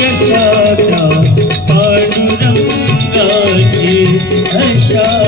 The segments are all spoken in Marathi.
यशाचा पांडुरंगाची हशा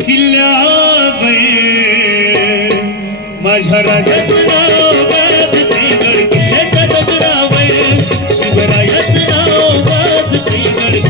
किल्ल्या माझ्या राजाचं नाव वाजते गड किल्ल्याचा दगडावर शिवरायाचं नाव वाजते गड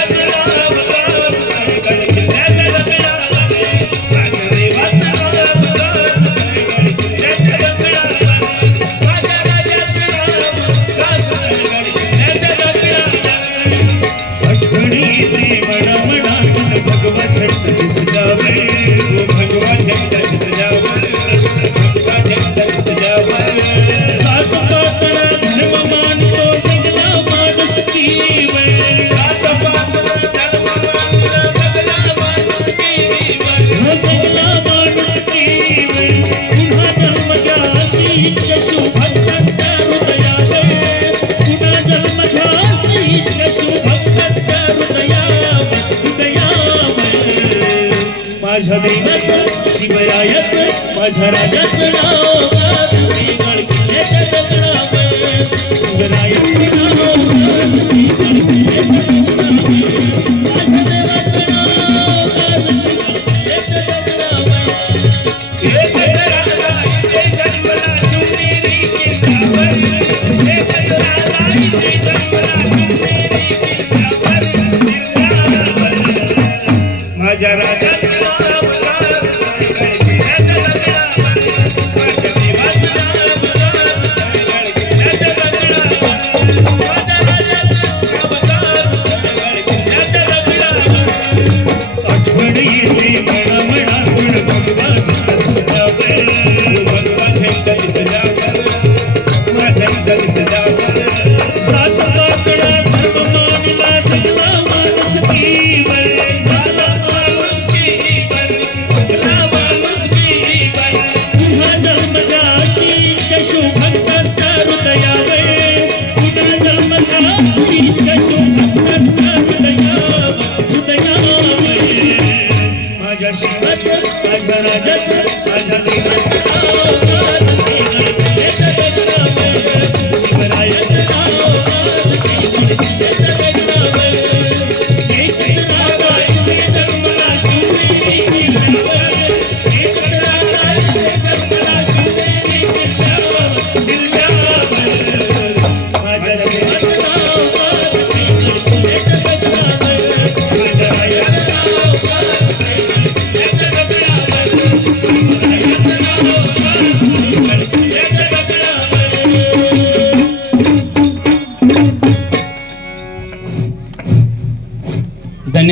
माझ्या देवाचं शिवरायाचं माझ्या राजाचं नाव गाजते गडकिल्ल्याच्या दगडावर शिवरायाचं नाव राजा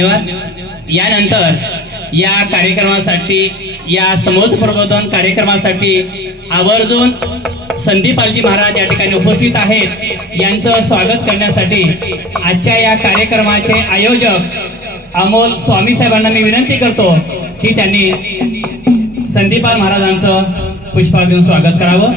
धन्यवाद. यानंतर या कार्यक्रमासाठी या समोज प्रबोधन कार्यक्रमासाठी आवर्जून संदीपालजी महाराज या ठिकाणी उपस्थित आहेत. यांचं स्वागत करण्यासाठी आजच्या या कार्यक्रमाचे आयोजक अमोल स्वामी साहेबांना मी विनंती करतो की त्यांनी संदीपाल महाराजांचं पुष्पा देऊन स्वागत करावं.